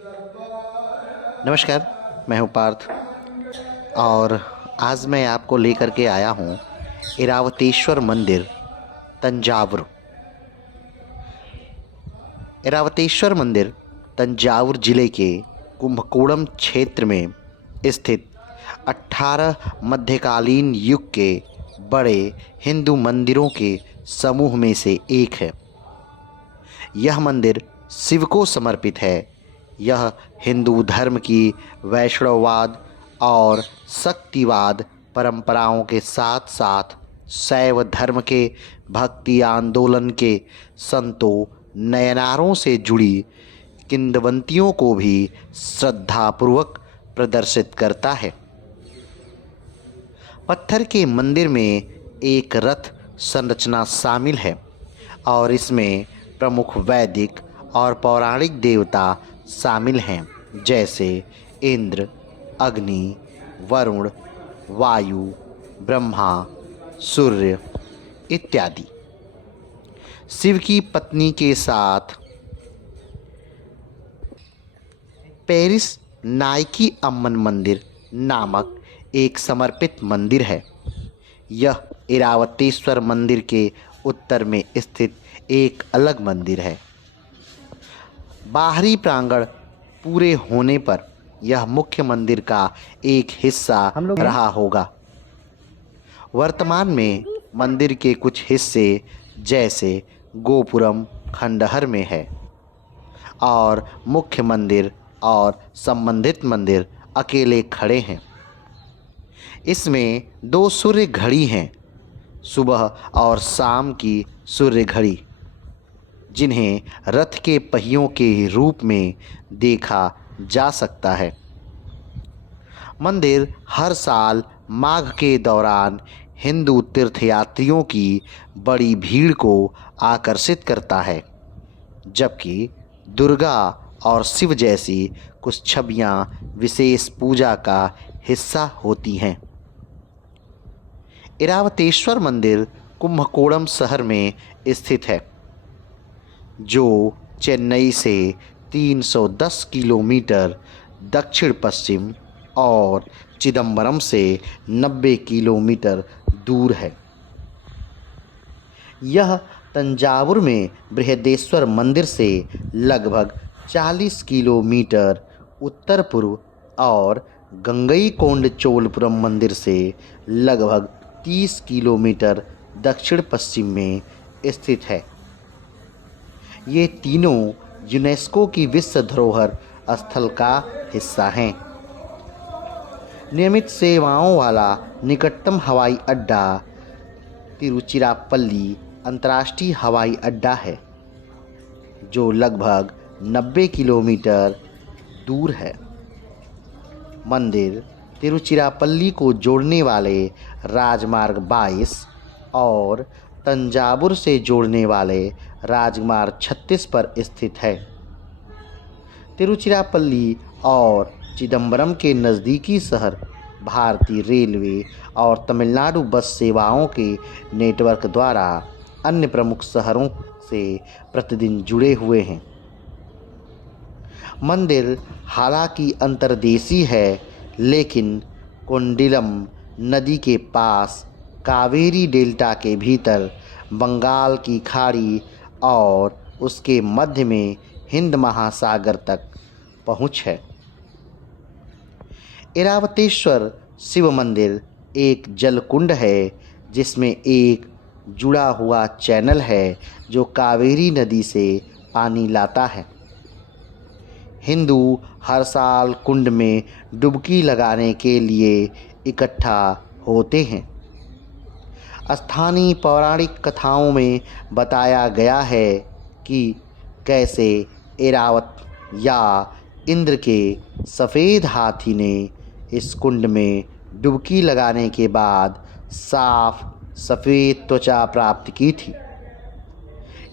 नमस्कार, मैं हूँ पार्थ और आज मैं आपको लेकर के आया हूँ इरावतेश्वर मंदिर तंजावुर। इरावतेश्वर मंदिर तंजावुर जिले के कुंभकोणम क्षेत्र में स्थित 18 मध्यकालीन युग के बड़े हिंदू मंदिरों के समूह में से एक है। यह मंदिर शिव को समर्पित है। यह हिंदू धर्म की वैष्णववाद और शक्तिवाद परंपराओं के साथ साथ शैव धर्म के भक्ति आंदोलन के संतों नयनारों से जुड़ी किंवदंतियों को भी श्रद्धापूर्वक प्रदर्शित करता है। पत्थर के मंदिर में एक रथ संरचना शामिल है और इसमें प्रमुख वैदिक और पौराणिक देवता शामिल हैं, जैसे इंद्र, अग्नि, वरुण, वायु, ब्रह्मा, सूर्य इत्यादि। शिव की पत्नी के साथ पेरिस नाइकी अम्मन मंदिर नामक एक समर्पित मंदिर है। यह इरावतेश्वर मंदिर के उत्तर में स्थित एक अलग मंदिर है। बाहरी प्रांगण पूरे होने पर यह मुख्य मंदिर का एक हिस्सा रहा होगा। वर्तमान में मंदिर के कुछ हिस्से जैसे गोपुरम खंडहर में है और मुख्य मंदिर और संबंधित मंदिर अकेले खड़े हैं। इसमें 2 सूर्य घड़ी हैं, सुबह और शाम की सूर्य घड़ी, जिन्हें रथ के पहियों के रूप में देखा जा सकता है। मंदिर हर साल माघ के दौरान हिंदू तीर्थयात्रियों की बड़ी भीड़ को आकर्षित करता है, जबकि दुर्गा और शिव जैसी कुछ छवियां विशेष पूजा का हिस्सा होती हैं। इरावतेश्वर मंदिर कुंभकोणम शहर में स्थित है, जो चेन्नई से 310 किलोमीटर दक्षिण पश्चिम और चिदंबरम से 90 किलोमीटर दूर है। यह तंजावुर में बृहदेश्वर मंदिर से लगभग 40 किलोमीटर उत्तर पूर्व और गंगईकोंडचोलपुरम मंदिर से लगभग 30 किलोमीटर दक्षिण पश्चिम में स्थित है। ये तीनों यूनेस्को की विश्व धरोहर स्थल का हिस्सा हैं। नियमित सेवाओं वाला निकटतम हवाई अड्डा तिरुचिरापल्ली अंतर्राष्ट्रीय हवाई अड्डा है, जो लगभग 90 किलोमीटर दूर है। मंदिर तिरुचिरापल्ली को जोड़ने वाले राजमार्ग 22 और तंजावुर से जोड़ने वाले राजमार्ग 36 पर स्थित है। तिरुचिरापल्ली और चिदंबरम के नज़दीकी शहर भारतीय रेलवे और तमिलनाडु बस सेवाओं के नेटवर्क द्वारा अन्य प्रमुख शहरों से प्रतिदिन जुड़े हुए हैं। मंदिर हालांकि अंतर्देशीय है, लेकिन कोंडिलम नदी के पास कावेरी डेल्टा के भीतर बंगाल की खाड़ी और उसके मध्य में हिंद महासागर तक पहुँच है। इरावतेश्वर शिव मंदिर एक जलकुंड है, जिसमें एक जुड़ा हुआ चैनल है जो कावेरी नदी से पानी लाता है। हिंदू हर साल कुंड में डुबकी लगाने के लिए इकट्ठा होते हैं। स्थानीय पौराणिक कथाओं में बताया गया है कि कैसे ऐरावत या इंद्र के सफ़ेद हाथी ने इस कुंड में डुबकी लगाने के बाद साफ सफ़ेद त्वचा प्राप्त की थी।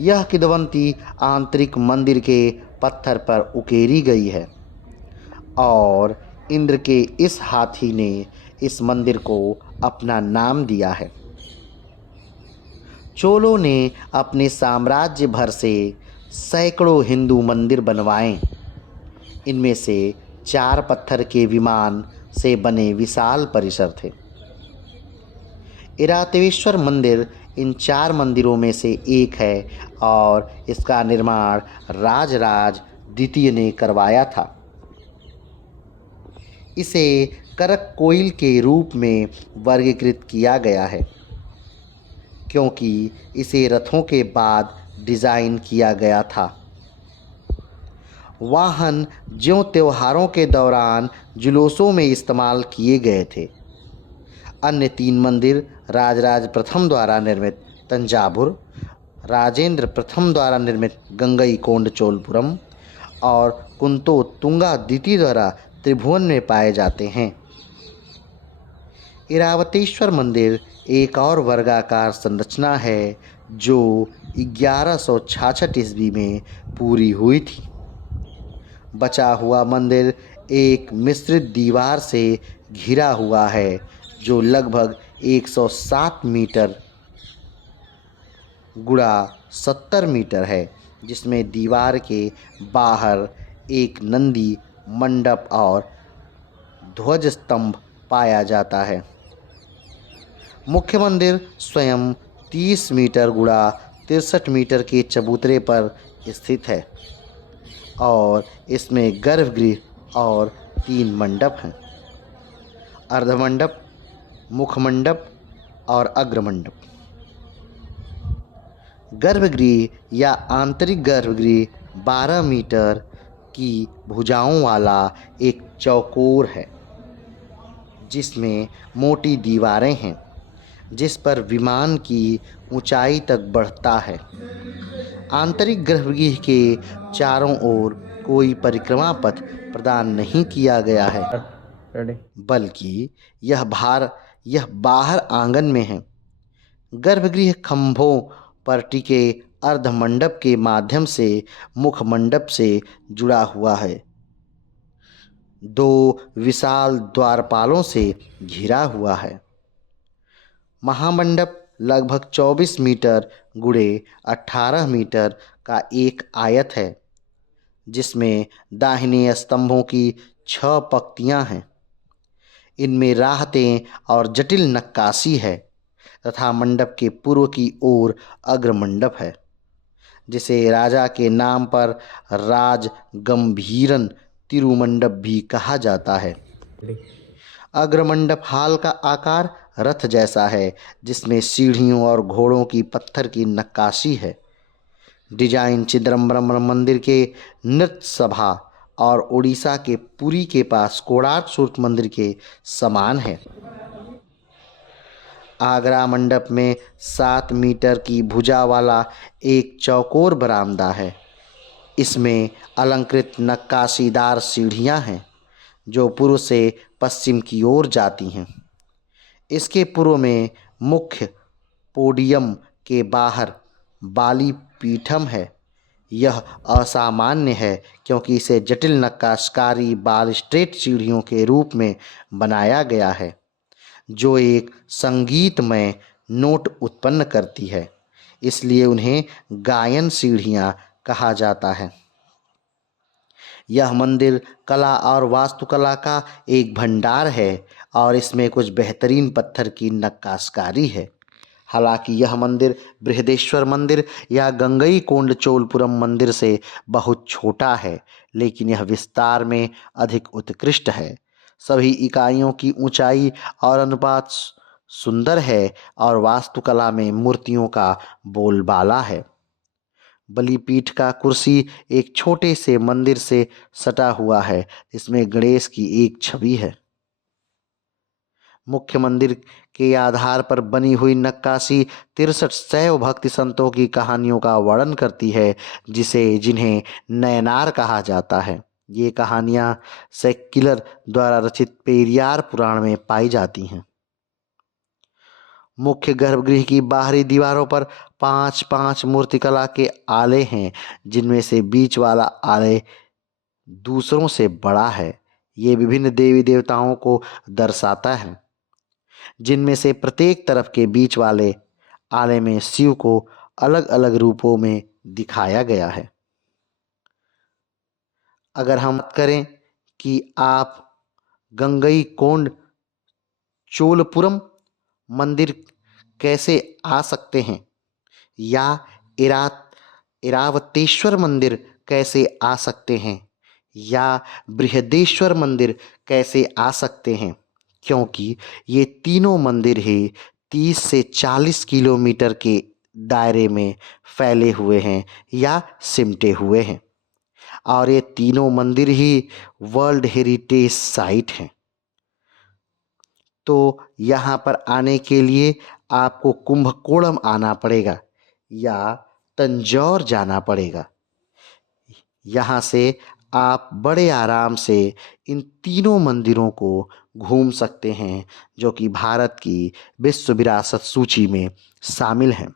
यह किंवदंती आंतरिक मंदिर के पत्थर पर उकेरी गई है और इंद्र के इस हाथी ने इस मंदिर को अपना नाम दिया है। चोलों ने अपने साम्राज्य भर से सैकड़ों हिंदू मंदिर बनवाए। इनमें से 4 पत्थर के विमान से बने विशाल परिसर थे। इरावतेश्वर मंदिर इन 4 मंदिरों में से एक है और इसका निर्माण राजराज द्वितीय ने करवाया था। इसे करक कोइल के रूप में वर्गीकृत किया गया है क्योंकि इसे रथों के बाद डिज़ाइन किया गया था। वाहन ज्यों त्योहारों के दौरान जुलूसों में इस्तेमाल किए गए थे। अन्य 3 मंदिर राजराज प्रथम द्वारा निर्मित तंजावुर, राजेंद्र प्रथम द्वारा निर्मित गंगईकोंड चोलपुरम और कुंतोतुंगा द्वितीय द्वारा त्रिभुवन में पाए जाते हैं। इरावतेश्वर मंदिर एक और वर्गाकार संरचना है जो 1166 ईस्वी में पूरी हुई थी। बचा हुआ मंदिर एक मिश्रित दीवार से घिरा हुआ है जो लगभग 107 मीटर गुणा 70 मीटर है, जिसमें दीवार के बाहर एक नंदी मंडप और ध्वज स्तंभ पाया जाता है। मुख्य मंदिर स्वयं 30 मीटर गुणा 63 मीटर के चबूतरे पर स्थित है और इसमें गर्भगृह और 3 मंडप हैं: अर्धमंडप, मुखमंडप और अग्रमंडप। गर्भगृह या आंतरिक गर्भगृह 12 मीटर की भुजाओं वाला एक चौकोर है जिसमें मोटी दीवारें हैं, जिस पर विमान की ऊंचाई तक बढ़ता है। आंतरिक गर्भगृह के चारों ओर कोई परिक्रमा पथ प्रदान नहीं किया गया है, बल्कि यह बाहर आंगन में है। गर्भगृह खंभों पर टिके अर्धमंडप के माध्यम से मुख मंडप से जुड़ा हुआ है। 2 विशाल द्वारपालों से घिरा हुआ है। महामंडप लगभग 24 मीटर गुणे 18 मीटर का एक आयत है जिसमें दाहिने स्तंभों की 6 पंक्तियां हैं। इनमें राहतें और जटिल नक्काशी है तथा मंडप के पूर्व की ओर अग्रमंडप है जिसे राजा के नाम पर राज गंभीरन तिरुमंडप भी कहा जाता है। अग्रमंडप हाल का आकार रथ जैसा है जिसमें सीढ़ियों और घोड़ों की पत्थर की नक्काशी है। डिजाइन चिदम्बरम मंदिर के नृत्य सभा और उड़ीसा के पुरी के पास कोणार्क सूर्य मंदिर के समान है। आगरा मंडप में 7 मीटर की भुजा वाला एक चौकोर बरामदा है। इसमें अलंकृत नक्काशीदार सीढ़ियां हैं जो पूर्व से पश्चिम की ओर जाती हैं। इसके पूर्व में मुख्य पोडियम के बाहर बाली पीठम है। यह असामान्य है क्योंकि इसे जटिल नक्काशकारी बालस्ट्रेट सीढ़ियों के रूप में बनाया गया है जो एक संगीतमय नोट उत्पन्न करती है, इसलिए उन्हें गायन सीढ़ियां कहा जाता है। यह मंदिर कला और वास्तुकला का एक भंडार है और इसमें कुछ बेहतरीन पत्थर की नक्काशकारी है। हालांकि यह मंदिर बृहदेश्वर मंदिर या गंगईकोंड चोलपुरम मंदिर से बहुत छोटा है, लेकिन यह विस्तार में अधिक उत्कृष्ट है। सभी इकाइयों की ऊंचाई और अनुपात सुंदर है और वास्तुकला में मूर्तियों का बोलबाला है। बलिपीठ का कुर्सी एक छोटे से मंदिर से सटा हुआ है जिसमें गणेश की एक छवि है। मुख्य मंदिर के आधार पर बनी हुई नक्काशी 63 शैव भक्ति संतों की कहानियों का वर्णन करती है जिन्हें नयनार कहा जाता है। ये कहानियाँ सेक्किलर द्वारा रचित पेरियार पुराण में पाई जाती हैं। मुख्य गर्भगृह की बाहरी दीवारों पर 5-5 मूर्तिकला के आले हैं जिनमें से बीच वाला आले दूसरों से बड़ा है। ये विभिन्न देवी देवताओं को दर्शाता है जिनमें से प्रत्येक तरफ के बीच वाले आले में शिव को अलग अलग रूपों में दिखाया गया है। अगर हम बात करें कि आप गंगईकोंड चोलपुरम मंदिर कैसे आ सकते हैं या इरा इरावतेश्वर मंदिर कैसे आ सकते हैं या बृहदेश्वर मंदिर कैसे आ सकते हैं, क्योंकि ये तीनों मंदिर ही 30 से 40 किलोमीटर के दायरे में फैले हुए हैं या सिमटे हुए हैं और ये तीनों मंदिर ही वर्ल्ड हेरिटेज साइट हैं। तो यहाँ पर आने के लिए आपको कुंभकोणम आना पड़ेगा या तंजौर जाना पड़ेगा। यहाँ से आप बड़े आराम से इन तीनों मंदिरों को घूम सकते हैं जो कि भारत की विश्व विरासत सूची में शामिल हैं।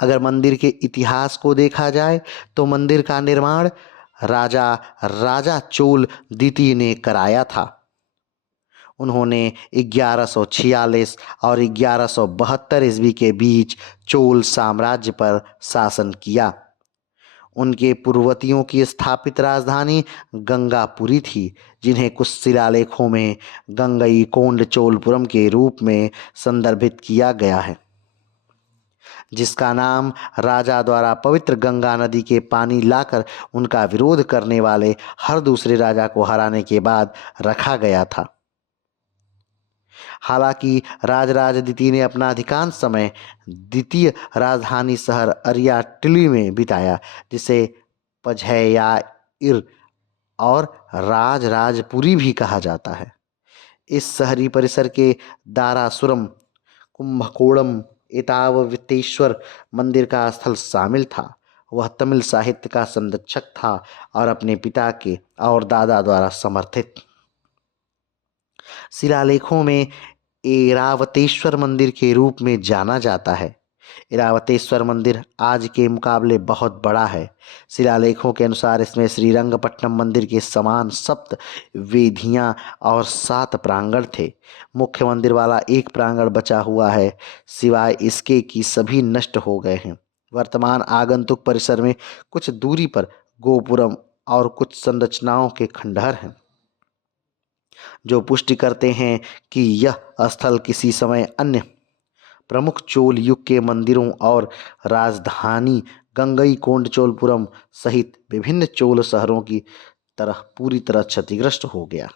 अगर मंदिर के इतिहास को देखा जाए तो मंदिर का निर्माण राजा राजा चोल द्वितीय ने कराया था। उन्होंने 1146 और 1172 ईस्वी के बीच चोल साम्राज्य पर शासन किया। उनके पूर्ववर्तियों की स्थापित राजधानी गंगापुरी थी, जिन्हें कुछ शिलालेखों में गंगईकोंड चोलपुरम के रूप में संदर्भित किया गया है, जिसका नाम राजा द्वारा पवित्र गंगा नदी के पानी लाकर उनका विरोध करने वाले हर दूसरे राजा को हराने के बाद रखा गया था। हालांकि राजराज द्वितीय ने अपना अधिकांश समय द्वितीय राजधानी शहर अरियाटिली में बिताया, जिसे पझययाइर और राजराजपुरी भी कहा जाता है। इस शहरी परिसर के दारासुरम, कुंभकोणम, एतावतेश्वर मंदिर का स्थल शामिल था। वह तमिल साहित्य का संरक्षक था और अपने पिता के और दादा द्वारा समर्थित। शिलालेखों में ऐरावतेश्वर मंदिर के रूप में जाना जाता है। ऐरावतेश्वर मंदिर आज के मुकाबले बहुत बड़ा है। शिलालेखों के अनुसार इसमें श्रीरंगपट्टनम मंदिर के समान सप्त वेदियां और 7 प्रांगण थे। मुख्य मंदिर वाला एक प्रांगण बचा हुआ है, सिवाय इसके कि सभी नष्ट हो गए हैं। वर्तमान आगंतुक परिसर में कुछ दूरी पर गोपुरम और कुछ संरचनाओं के खंडहर हैं, जो पुष्टि करते हैं कि यह स्थल किसी समय अन्य प्रमुख चोल युग के मंदिरों और राजधानी गंगईकोंड चोलपुरम सहित विभिन्न चोल शहरों की तरह पूरी तरह क्षतिग्रस्त हो गया।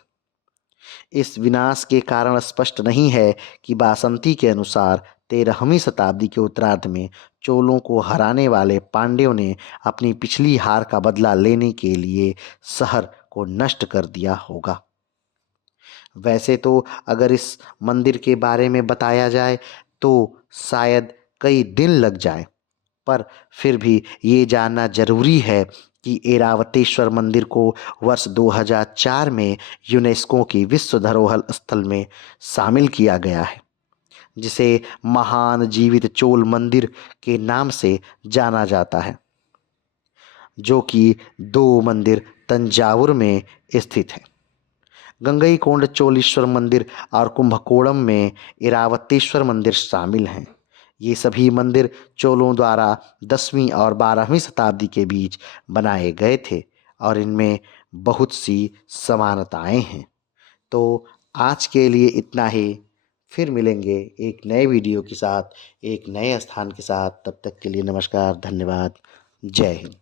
इस विनाश के कारण स्पष्ट नहीं है कि वासंती के अनुसार 13वीं शताब्दी के उत्तरार्ध में चोलों को हराने वाले पांड्यों ने अपनी पिछली हार का बदला लेने के लिए शहर को नष्ट कर दिया होगा। वैसे तो अगर इस मंदिर के बारे में बताया जाए तो शायद कई दिन लग जाए, पर फिर भी ये जानना जरूरी है कि ऐरावतेश्वर मंदिर को वर्ष 2004 में यूनेस्को की विश्व धरोहर स्थल में शामिल किया गया है, जिसे महान जीवित चोल मंदिर के नाम से जाना जाता है, जो कि 2 मंदिर तंजावुर में स्थित है। गंगईकोंड चोलेश्वर मंदिर और कुंभकोणम में ऐरावतेश्वर मंदिर शामिल हैं। ये सभी मंदिर चोलों द्वारा 10वीं और 12वीं शताब्दी के बीच बनाए गए थे और इनमें बहुत सी समानताएं हैं। तो आज के लिए इतना ही। फिर मिलेंगे एक नए वीडियो के साथ, एक नए स्थान के साथ। तब तक के लिए नमस्कार, धन्यवाद, जय हिंद।